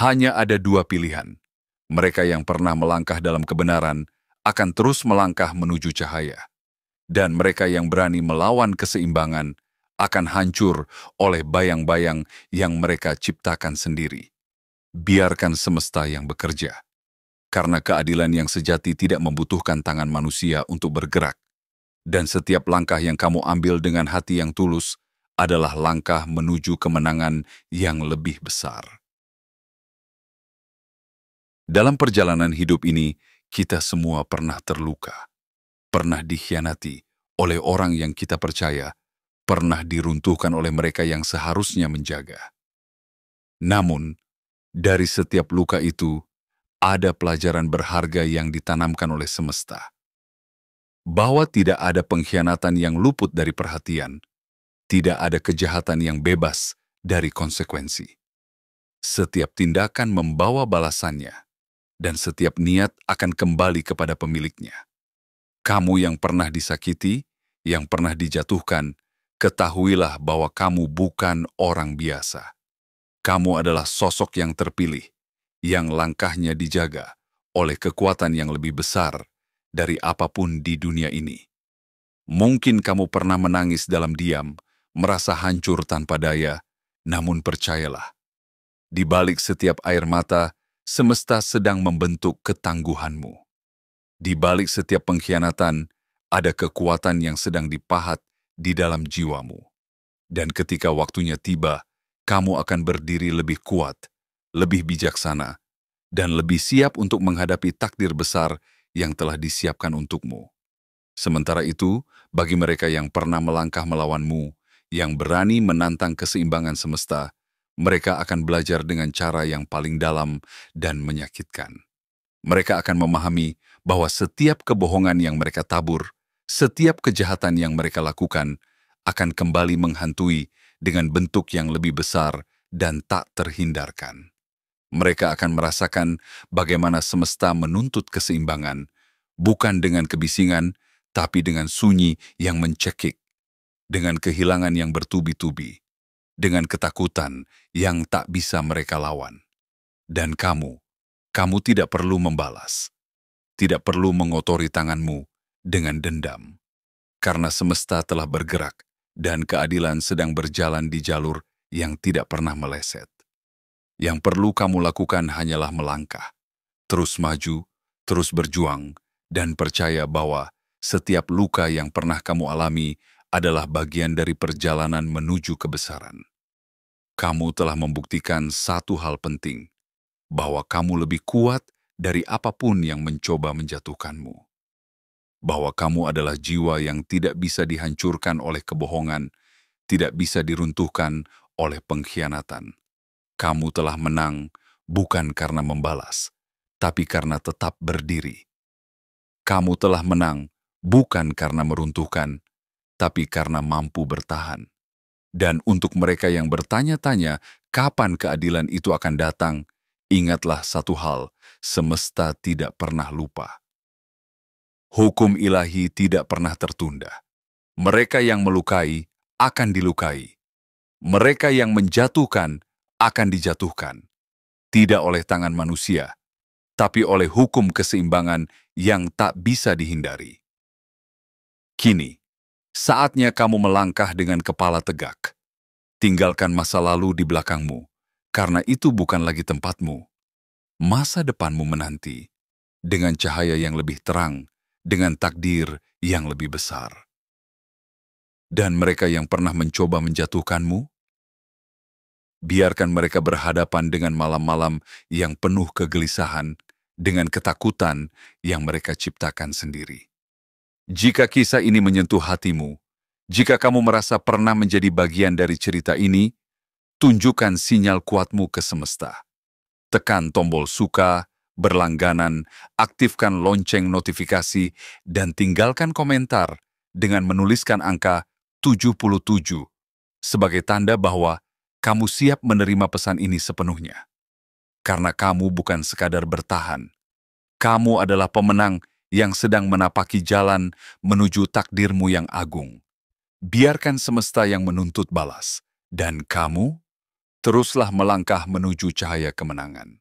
hanya ada dua pilihan, Mereka yang pernah melangkah dalam kebenaran akan terus melangkah menuju cahaya. Dan mereka yang berani melawan keseimbangan akan hancur oleh bayang-bayang yang mereka ciptakan sendiri. Biarkan semesta yang bekerja. Karena keadilan yang sejati tidak membutuhkan tangan manusia untuk bergerak. Dan setiap langkah yang kamu ambil dengan hati yang tulus adalah langkah menuju kemenangan yang lebih besar. Dalam perjalanan hidup ini, kita semua pernah terluka, pernah dikhianati oleh orang yang kita percaya, pernah diruntuhkan oleh mereka yang seharusnya menjaga. Namun, dari setiap luka itu, ada pelajaran berharga yang ditanamkan oleh semesta. Bahwa tidak ada pengkhianatan yang luput dari perhatian, tidak ada kejahatan yang bebas dari konsekuensi. Setiap tindakan membawa balasannya, dan setiap niat akan kembali kepada pemiliknya. Kamu yang pernah disakiti, yang pernah dijatuhkan, ketahuilah bahwa kamu bukan orang biasa. Kamu adalah sosok yang terpilih, yang langkahnya dijaga oleh kekuatan yang lebih besar dari apapun di dunia ini. Mungkin kamu pernah menangis dalam diam, merasa hancur tanpa daya, namun percayalah, di balik setiap air mata, semesta sedang membentuk ketangguhanmu. Di balik setiap pengkhianatan, ada kekuatan yang sedang dipahat di dalam jiwamu. Dan ketika waktunya tiba, kamu akan berdiri lebih kuat, lebih bijaksana, dan lebih siap untuk menghadapi takdir besar yang telah disiapkan untukmu. Sementara itu, bagi mereka yang pernah melangkah melawanmu, yang berani menantang keseimbangan semesta, mereka akan belajar dengan cara yang paling dalam dan menyakitkan. Mereka akan memahami bahwa setiap kebohongan yang mereka tabur, setiap kejahatan yang mereka lakukan, akan kembali menghantui dengan bentuk yang lebih besar dan tak terhindarkan. Mereka akan merasakan bagaimana semesta menuntut keseimbangan, bukan dengan kebisingan, tapi dengan sunyi yang mencekik, dengan kehilangan yang bertubi-tubi, dengan ketakutan yang tak bisa mereka lawan. Dan kamu tidak perlu membalas, tidak perlu mengotori tanganmu dengan dendam, karena semesta telah bergerak dan keadilan sedang berjalan di jalur yang tidak pernah meleset. Yang perlu kamu lakukan hanyalah melangkah, terus maju, terus berjuang, dan percaya bahwa setiap luka yang pernah kamu alami adalah bagian dari perjalanan menuju kebesaran. Kamu telah membuktikan satu hal penting, bahwa kamu lebih kuat dari apapun yang mencoba menjatuhkanmu. Bahwa kamu adalah jiwa yang tidak bisa dihancurkan oleh kebohongan, tidak bisa diruntuhkan oleh pengkhianatan. Kamu telah menang bukan karena membalas, tapi karena tetap berdiri. Kamu telah menang bukan karena meruntuhkan, tapi karena mampu bertahan. Dan untuk mereka yang bertanya-tanya kapan keadilan itu akan datang, ingatlah satu hal, semesta tidak pernah lupa. Hukum ilahi tidak pernah tertunda. Mereka yang melukai akan dilukai. Mereka yang menjatuhkan akan dijatuhkan, tidak oleh tangan manusia, tapi oleh hukum keseimbangan yang tak bisa dihindari. Kini, saatnya kamu melangkah dengan kepala tegak. Tinggalkan masa lalu di belakangmu, karena itu bukan lagi tempatmu. Masa depanmu menanti, dengan cahaya yang lebih terang, dengan takdir yang lebih besar. Dan mereka yang pernah mencoba menjatuhkanmu, biarkan mereka berhadapan dengan malam-malam yang penuh kegelisahan, dengan ketakutan yang mereka ciptakan sendiri. Jika kisah ini menyentuh hatimu, jika kamu merasa pernah menjadi bagian dari cerita ini, tunjukkan sinyal kuatmu ke semesta. Tekan tombol suka, berlangganan, aktifkan lonceng notifikasi, dan tinggalkan komentar dengan menuliskan angka 77 sebagai tanda bahwa kamu siap menerima pesan ini sepenuhnya. Karena kamu bukan sekadar bertahan. Kamu adalah pemenang yang sedang menapaki jalan menuju takdirmu yang agung. Biarkan semesta yang menuntut balas, dan kamu teruslah melangkah menuju cahaya kemenangan.